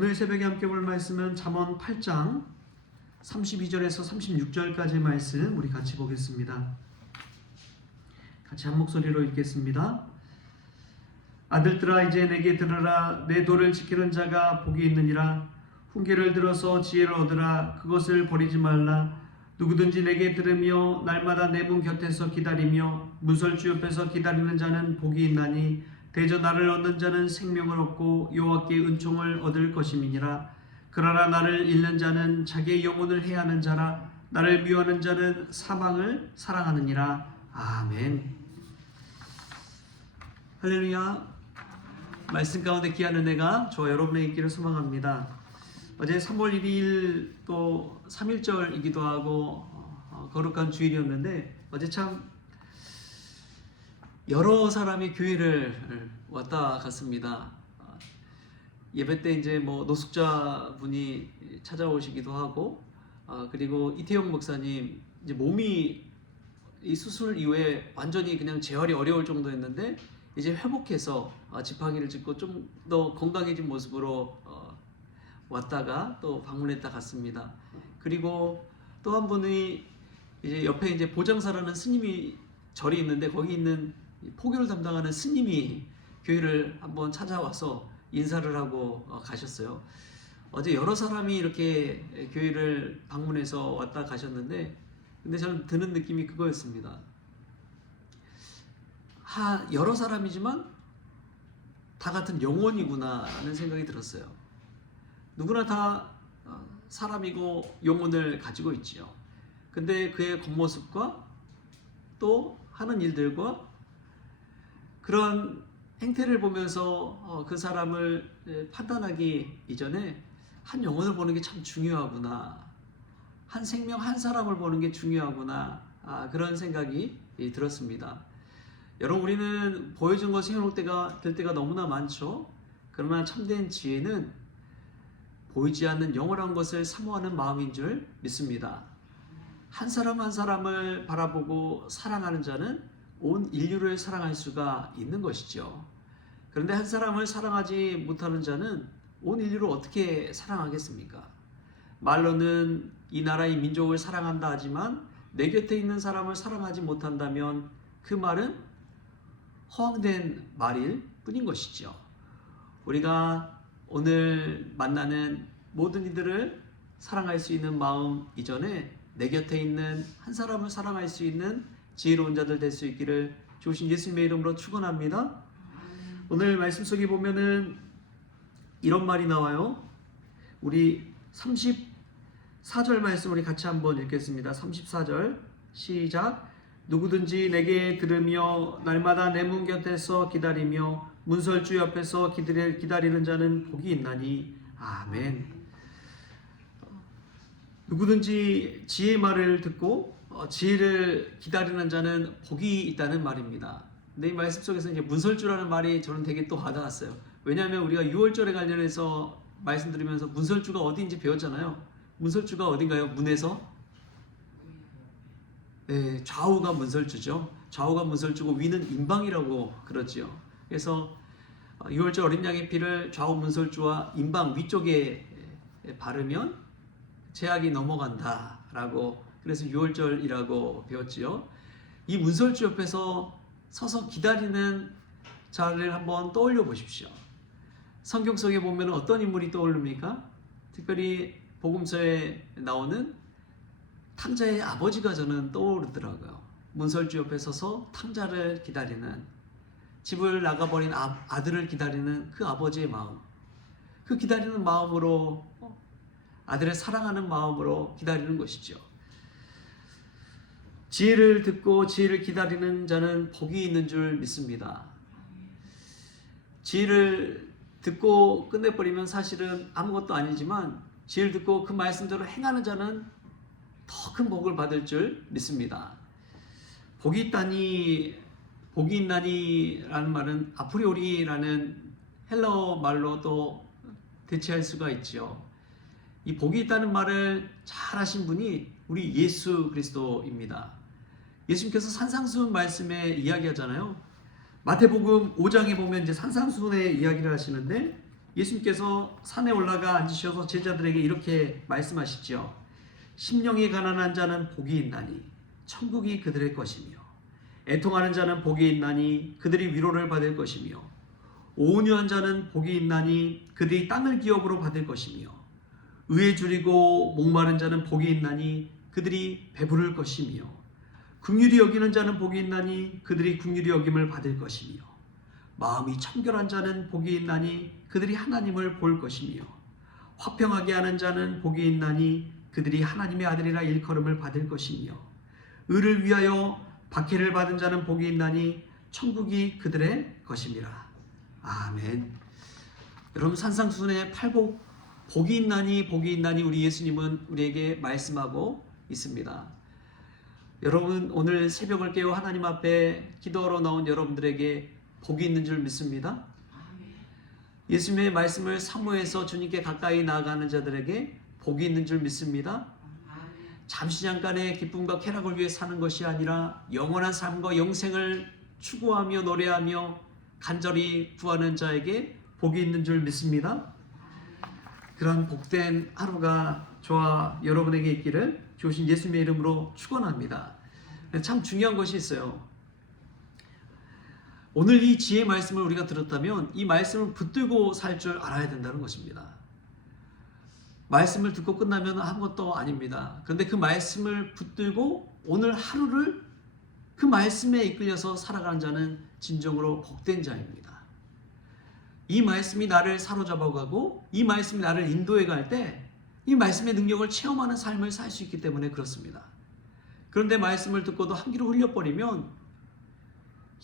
오늘 새벽에 함께 볼 말씀은 잠언 8장 32절에서 36절까지의 말씀 우리 같이 보겠습니다. 같이 한 목소리로 읽겠습니다. 아들들아 이제 내게 들으라. 내 도를 지키는 자가 복이 있느니라. 훈계를 들어서 지혜를 얻으라. 그것을 버리지 말라. 누구든지 내게 들으며 날마다 내 문 곁에서 기다리며 문설주 옆에서 기다리는 자는 복이 있나니 대저 나를 얻는 자는 생명을 얻고 여호와께 은총을 얻을 것임이니라. 그러나 나를 잃는 자는 자기의 영혼을 해하는 자라. 나를 미워하는 자는 사망을 사랑하느니라. 아멘. 할렐루야. 말씀 가운데 귀한 은혜가 저와 여러분의 있기를 소망합니다. 어제 3월 1일 또 3.1절이기도 하고 거룩한 주일이었는데 어제 참 여러 사람이 교회를 왔다 갔습니다. 예배 때 이제 뭐 노숙자 분이 찾아오시기도 하고 그리고 이태영 목사님 이제 몸이 이 수술 이후에 완전히 그냥 재활이 어려울 정도였는데 이제 회복해서 지팡이를 짚고 좀 더 건강해진 모습으로 왔다가 또 방문했다 갔습니다. 그리고 또 한 분이 이제 옆에 이제 보장사라는 스님이 절이 있는데 거기 있는 포교를 담당하는 스님이 교회를 한번 찾아와서 인사를 하고 가셨어요. 어제 여러 사람이 이렇게 교회를 방문해서 왔다 가셨는데 근데 저는 드는 느낌이 그거였습니다. 여러 사람이지만 다 같은 영혼이구나 라는 생각이 들었어요. 누구나 다 사람이고 영혼을 가지고 있지요. 근데 그의 겉모습과 또 하는 일들과 그런 행태를 보면서 그 사람을 판단하기 이전에 한 영혼을 보는 게 참 중요하구나. 한 생명 한 사람을 보는 게 중요하구나. 그런 생각이 들었습니다. 여러분 우리는 보여준 것이 해놓을 때가 될 때가 너무나 많죠. 그러나 참된 지혜는 보이지 않는 영원한 것을 사모하는 마음인 줄 믿습니다. 한 사람 한 사람을 바라보고 사랑하는 자는 온 인류를 사랑할 수가 있는 것이죠. 그런데 한 사람을 사랑하지 못하는 자는 온 인류를 어떻게 사랑하겠습니까? 말로는 이 나라의 민족을 사랑한다 하지만 내 곁에 있는 사람을 사랑하지 못한다면 그 말은 허황된 말일 뿐인 것이죠. 우리가 오늘 만나는 모든 이들을 사랑할 수 있는 마음 이전에 내 곁에 있는 한 사람을 사랑할 수 있는 지혜로운 자들 될 수 있기를 주신 예수님의 이름으로 축원합니다. 오늘 말씀 속에 보면은 이런 말이 나와요. 우리 34절 말씀 우리 같이 한번 읽겠습니다. 34절 시작. 누구든지 내게 들으며 날마다 내 문 곁에서 기다리며 문설주 옆에서 기다리는 자는 복이 있나니. 아멘. 누구든지 지혜의 말을 듣고 지혜를 기다리는 자는 복이 있다는 말입니다. 근데 이 말씀 속에서 이제 문설주라는 말이 저는 되게 또 와닿았어요. 왜냐하면 우리가 6월절에 관련해서 말씀드리면서 문설주가 어디인지 배웠잖아요. 문설주가 어딘가요? 문에서? 네, 좌우가 문설주죠. 좌우가 문설주고 위는 임방이라고 그러지요. 그래서 6월절 어린 양의 피를 좌우 문설주와 임방 위쪽에 바르면 죄악이 넘어간다라고 그래서 6월절이라고 배웠지요. 이 문설주 옆에서 서서 기다리는 자를 한번 떠올려 보십시오. 성경 속에 보면 어떤 인물이 떠오릅니까? 특별히 복음서에 나오는 탕자의 아버지가 저는 떠오르더라고요. 문설주 옆에 서서 탕자를 기다리는, 집을 나가버린 아들을 기다리는 그 아버지의 마음, 그 기다리는 마음으로 아들을 사랑하는 마음으로 기다리는 것이죠. 지혜를 듣고 지혜를 기다리는 자는 복이 있는 줄 믿습니다. 지혜를 듣고 끝내버리면 사실은 아무것도 아니지만 지혜를 듣고 그 말씀대로 행하는 자는 더 큰 복을 받을 줄 믿습니다. 복이 있나니라는 말은 아프리오리라는 헬라어 말로 또 대체할 수가 있죠. 이 복이 있다는 말을 잘 하신 분이 우리 예수 그리스도입니다. 예수님께서 산상수훈 말씀에 이야기하잖아요. 마태복음 5장에 보면 이제 산상수훈의 이야기를 하시는데 예수님께서 산에 올라가 앉으셔서 제자들에게 이렇게 말씀하시죠. 심령이 가난한 자는 복이 있나니 천국이 그들의 것이며, 애통하는 자는 복이 있나니 그들이 위로를 받을 것이며, 오온유한 자는 복이 있나니 그들이 땅을 기업으로 받을 것이며, 의에 줄이고 목마른 자는 복이 있나니 그들이 배부를 것이며, 긍휼히 여기는 자는 복이 있나니 그들이 긍휼히 여김을 받을 것이며, 마음이 청결한 자는 복이 있나니 그들이 하나님을 볼 것이며, 화평하게 하는 자는 복이 있나니 그들이 하나님의 아들이라 일컬음을 받을 것이며, 의를 위하여 박해를 받은 자는 복이 있나니 천국이 그들의 것임이라. 아멘. 여러분, 산상수훈의 팔복 복이 있나니 복이 있나니 우리 예수님은 우리에게 말씀하고 있습니다. 여러분, 오늘 새벽을 깨워 하나님 앞에 기도하러 나온 여러분들에게 복이 있는 줄 믿습니다. 예수님의 말씀을 사모해서 주님께 가까이 나아가는 자들에게 복이 있는 줄 믿습니다. 잠시 잠깐의 기쁨과 쾌락을 위해 사는 것이 아니라 영원한 삶과 영생을 추구하며 노래하며 간절히 구하는 자에게 복이 있는 줄 믿습니다. 그런 복된 하루가 저와 여러분에게 있기를 주신 예수님의 이름으로 축원합니다. 참 중요한 것이 있어요. 오늘 이 지혜의 말씀을 우리가 들었다면 이 말씀을 붙들고 살 줄 알아야 된다는 것입니다. 말씀을 듣고 끝나면 아무것도 아닙니다. 그런데 그 말씀을 붙들고 오늘 하루를 그 말씀에 이끌려서 살아가는 자는 진정으로 복된 자입니다. 이 말씀이 나를 사로잡아가고 이 말씀이 나를 인도해 갈 때 이 말씀의 능력을 체험하는 삶을 살 수 있기 때문에 그렇습니다. 그런데 말씀을 듣고도 한 귀로 흘려버리면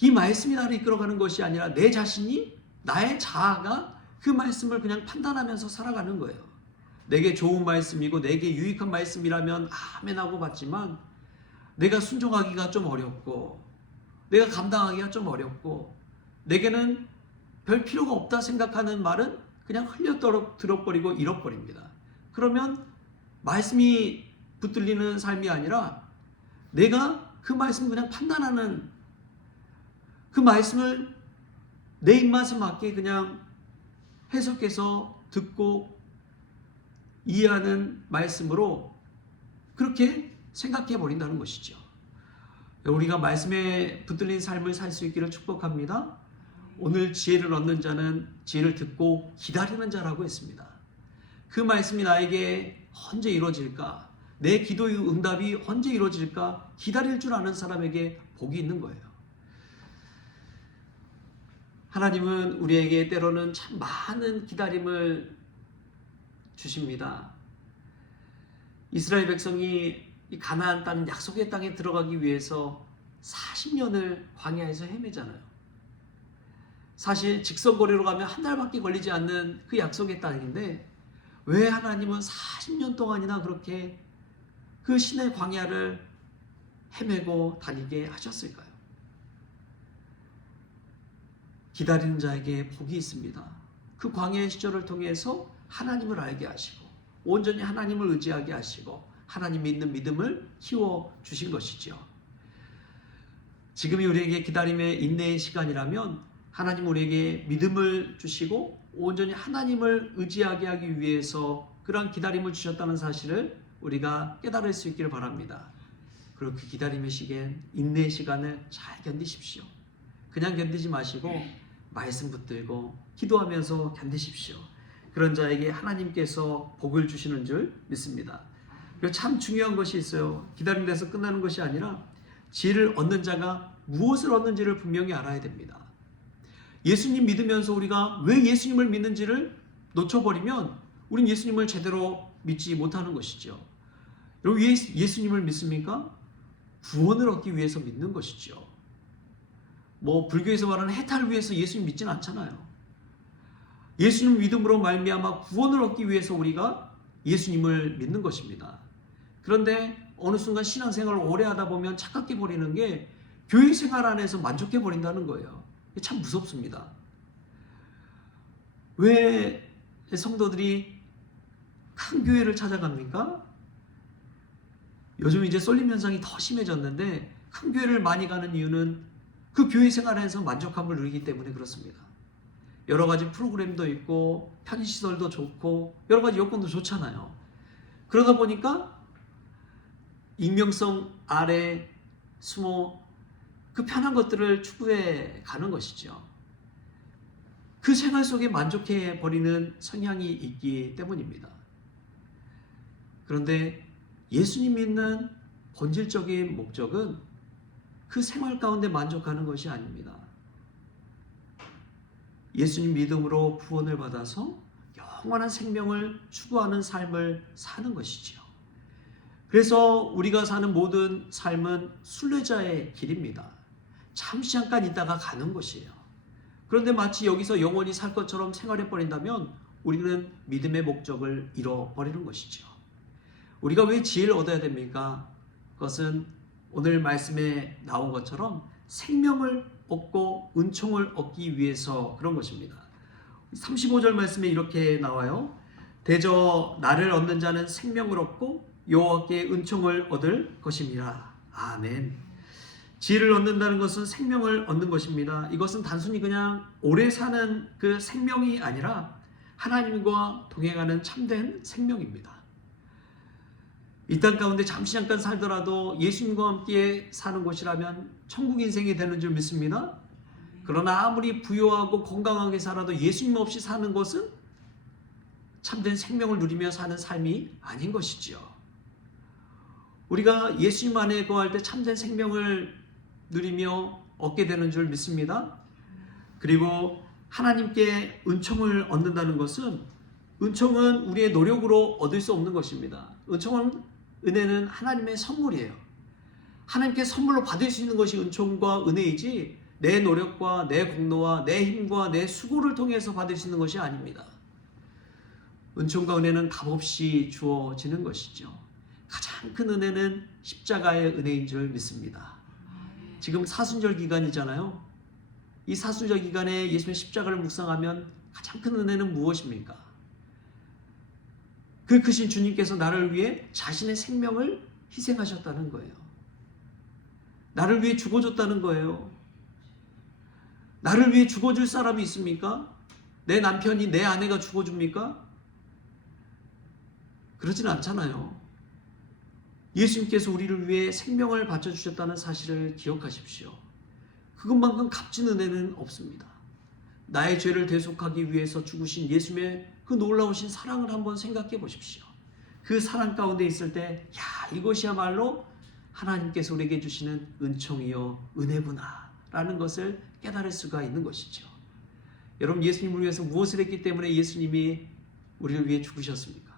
이 말씀이 나를 이끌어가는 것이 아니라 내 자신이, 나의 자아가 그 말씀을 그냥 판단하면서 살아가는 거예요. 내게 좋은 말씀이고 내게 유익한 말씀이라면 아멘하고 받지만 내가 순종하기가 좀 어렵고 내가 감당하기가 좀 어렵고 내게는 별 필요가 없다 생각하는 말은 그냥 흘려 들어버리고 잃어버립니다. 그러면 말씀이 붙들리는 삶이 아니라 내가 그 말씀을 그냥 판단하는, 그 말씀을 내 입맛에 맞게 그냥 해석해서 듣고 이해하는 말씀으로 그렇게 생각해 버린다는 것이죠. 우리가 말씀에 붙들린 삶을 살 수 있기를 축복합니다. 오늘 지혜를 얻는 자는 지혜를 듣고 기다리는 자라고 했습니다. 그 말씀이 나에게 언제 이루어질까? 내 기도의 응답이 언제 이루어질까? 기다릴 줄 아는 사람에게 복이 있는 거예요. 하나님은 우리에게 때로는 참 많은 기다림을 주십니다. 이스라엘 백성이 이 가나안 땅, 약속의 땅에 들어가기 위해서 40년을 광야에서 헤매잖아요. 사실 직선거리로 가면 한 달밖에 걸리지 않는 그 약속의 땅인데 왜 하나님은 40년 동안이나 그렇게 그 신의 광야를 헤매고 다니게 하셨을까요? 기다리는 자에게 복이 있습니다. 그 광야의 시절을 통해서 하나님을 알게 하시고 온전히 하나님을 의지하게 하시고 하나님 믿는 믿음을 키워주신 것이죠. 지금이 우리에게 기다림의 인내의 시간이라면 하나님 우리에게 믿음을 주시고 온전히 하나님을 의지하게 하기 위해서 그런 기다림을 주셨다는 사실을 우리가 깨달을 수 있기를 바랍니다. 그리고 그 기다림의 시간, 인내의 시간을 잘 견디십시오. 그냥 견디지 마시고 말씀 붙들고 기도하면서 견디십시오. 그런 자에게 하나님께서 복을 주시는 줄 믿습니다. 그리고 참 중요한 것이 있어요. 기다리는 데서 끝나는 것이 아니라 지혜를 얻는 자가 무엇을 얻는지를 분명히 알아야 됩니다. 예수님 믿으면서 우리가 왜 예수님을 믿는지를 놓쳐버리면 우린 예수님을 제대로 믿지 못하는 것이죠. 여러분, 왜 예수님을 믿습니까? 구원을 얻기 위해서 믿는 것이죠. 뭐 불교에서 말하는 해탈을 위해서 예수님 믿지는 않잖아요. 예수님 믿음으로 말미암아 구원을 얻기 위해서 우리가 예수님을 믿는 것입니다. 그런데 어느 순간 신앙생활을 오래 하다 보면 착각해 버리는 게 교회 생활 안에서 만족해 버린다는 거예요. 참 무섭습니다. 왜 성도들이 큰 교회를 찾아갑니까? 요즘 이제 쏠림 현상이 더 심해졌는데 큰 교회를 많이 가는 이유는 그 교회 생활에서 만족함을 누리기 때문에 그렇습니다. 여러 가지 프로그램도 있고 편의시설도 좋고 여러 가지 여건도 좋잖아요. 그러다 보니까 익명성 아래 숨어 그 편한 것들을 추구해 가는 것이죠. 그 생활 속에 만족해 버리는 성향이 있기 때문입니다. 그런데 예수님 믿는 본질적인 목적은 그 생활 가운데 만족하는 것이 아닙니다. 예수님 믿음으로 구원을 받아서 영원한 생명을 추구하는 삶을 사는 것이지요. 그래서 우리가 사는 모든 삶은 순례자의 길입니다. 잠시 잠깐 있다가 가는 것이에요. 그런데 마치 여기서 영원히 살 것처럼 생활해 버린다면 우리는 믿음의 목적을 잃어버리는 것이죠. 우리가 왜 지혜를 얻어야 됩니까? 그것은 오늘 말씀에 나온 것처럼 생명을 얻고 은총을 얻기 위해서 그런 것입니다. 35절 말씀에 이렇게 나와요. 대저 나를 얻는 자는 생명을 얻고 여호와께 은총을 얻을 것입니다. 아멘. 지혜를 얻는다는 것은 생명을 얻는 것입니다. 이것은 단순히 그냥 오래 사는 그 생명이 아니라 하나님과 동행하는 참된 생명입니다. 이 땅 가운데 잠시 잠깐 살더라도 예수님과 함께 사는 곳이라면 천국 인생이 되는 줄 믿습니다. 그러나 아무리 부유하고 건강하게 살아도 예수님 없이 사는 것은 참된 생명을 누리며 사는 삶이 아닌 것이지요. 우리가 예수님 안에 거할 때 참된 생명을 누리며 얻게 되는 줄 믿습니다. 그리고 하나님께 은총을 얻는다는 것은 은총은 우리의 노력으로 얻을 수 없는 것입니다. 은혜는 하나님의 선물이에요. 하나님께 선물로 받을 수 있는 것이 은총과 은혜이지 내 노력과 내 공로와 내 힘과 내 수고를 통해서 받을 수 있는 것이 아닙니다. 은총과 은혜는 값없이 주어지는 것이죠. 가장 큰 은혜는 십자가의 은혜인 줄 믿습니다. 지금 사순절 기간이잖아요. 이 사순절 기간에 예수님의 십자가를 묵상하면 가장 큰 은혜는 무엇입니까? 그 크신 주님께서 나를 위해 자신의 생명을 희생하셨다는 거예요. 나를 위해 죽어줬다는 거예요. 나를 위해 죽어줄 사람이 있습니까? 내 남편이 내 아내가 죽어줍니까? 그러진 않잖아요. 예수님께서 우리를 위해 생명을 바쳐주셨다는 사실을 기억하십시오. 그것만큼 값진 은혜는 없습니다. 나의 죄를 대속하기 위해서 죽으신 예수님의 그 놀라우신 사랑을 한번 생각해 보십시오. 그 사랑 가운데 있을 때, 이것이야말로 하나님께서 우리에게 주시는 은총이요 은혜구나 라는 것을 깨달을 수가 있는 것이죠. 여러분, 예수님을 위해서 무엇을 했기 때문에 예수님이 우리를 위해 죽으셨습니까?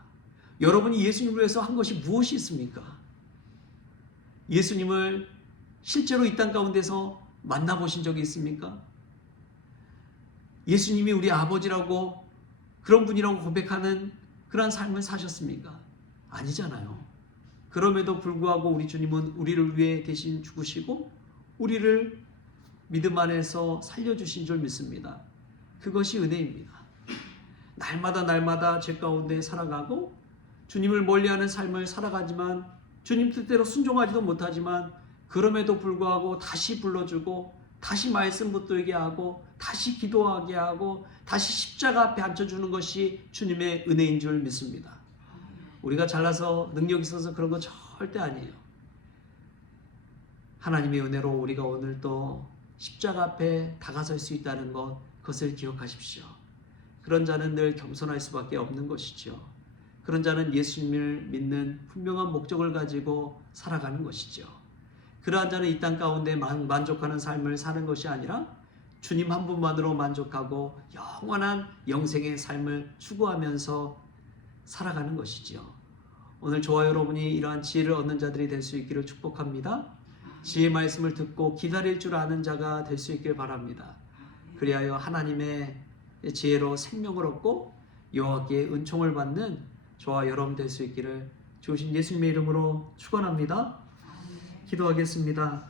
여러분이 예수님을 위해서 한 것이 무엇이 있습니까? 예수님을 실제로 이 땅 가운데서 만나보신 적이 있습니까? 예수님이 우리 아버지라고 그런 분이라고 고백하는 그러한 삶을 사셨습니까? 아니잖아요. 그럼에도 불구하고 우리 주님은 우리를 위해 대신 죽으시고 우리를 믿음 안에서 살려주신 줄 믿습니다. 그것이 은혜입니다. 날마다 죄 가운데 살아가고 주님을 멀리하는 삶을 살아가지만 주님 뜻대로 순종하지도 못하지만 그럼에도 불구하고 다시 불러주고 다시 말씀 붙들게 하고 다시 기도하게 하고 다시 십자가 앞에 앉혀주는 것이 주님의 은혜인 줄 믿습니다. 우리가 잘나서 능력이 있어서 그런 건 절대 아니에요. 하나님의 은혜로 우리가 오늘 또 십자가 앞에 다가설 수 있다는 것, 그것을 기억하십시오. 그런 자는 늘 겸손할 수밖에 없는 것이죠. 그런 자는 예수님을 믿는 분명한 목적을 가지고 살아가는 것이죠. 그러한 자는 이 땅 가운데 만족하는 삶을 사는 것이 아니라 주님 한 분만으로 만족하고 영원한 영생의 삶을 추구하면서 살아가는 것이죠. 오늘 저와 여러분이 이러한 지혜를 얻는 자들이 될 수 있기를 축복합니다. 지혜의 말씀을 듣고 기다릴 줄 아는 자가 될 수 있길 바랍니다. 그리하여 하나님의 지혜로 생명을 얻고 여호와께 은총을 받는 저와 여러분 될 수 있기를 주신 예수님의 이름으로 축원합니다. 기도하겠습니다.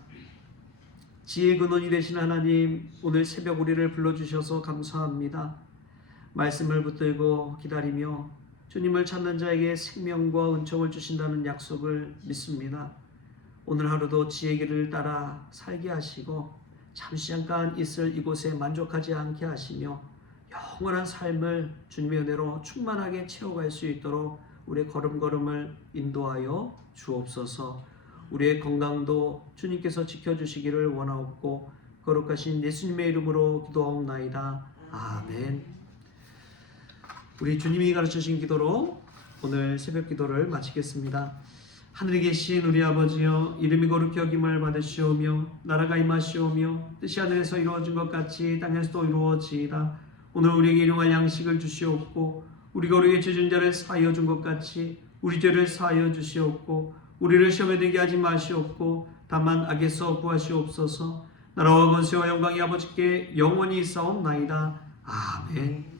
지혜의 근원이 되신 하나님, 오늘 새벽 우리를 불러주셔서 감사합니다. 말씀을 붙들고 기다리며 주님을 찾는 자에게 생명과 은총을 주신다는 약속을 믿습니다. 오늘 하루도 지혜의 길을 따라 살게 하시고 잠시 잠깐 있을 이곳에 만족하지 않게 하시며 영원한 삶을 주님의 은혜로 충만하게 채워갈 수 있도록 우리의 걸음걸음을 인도하여 주옵소서. 우리의 건강도 주님께서 지켜주시기를 원하옵고 거룩하신 예수님의 이름으로 기도하옵나이다. 아멘. 우리 주님이 가르치신 기도로 오늘 새벽 기도를 마치겠습니다. 하늘에 계신 우리 아버지여, 이름이 거룩히 여김을 받으시오며 나라가 임하시오며 뜻이 하늘에서 이루어진 것 같이 땅에서도 이루어지이다. 오늘 우리에게 일용할 양식을 주시옵고 우리가 우리에게 죄진 자를 사하여 준 것 같이 우리 죄를 사하여 주시옵고 우리를 시험에 들게 하지 마시옵고 다만 악에서 구하시옵소서. 나라와 권세와 영광이 아버지께 영원히 있사옵나이다. 아멘.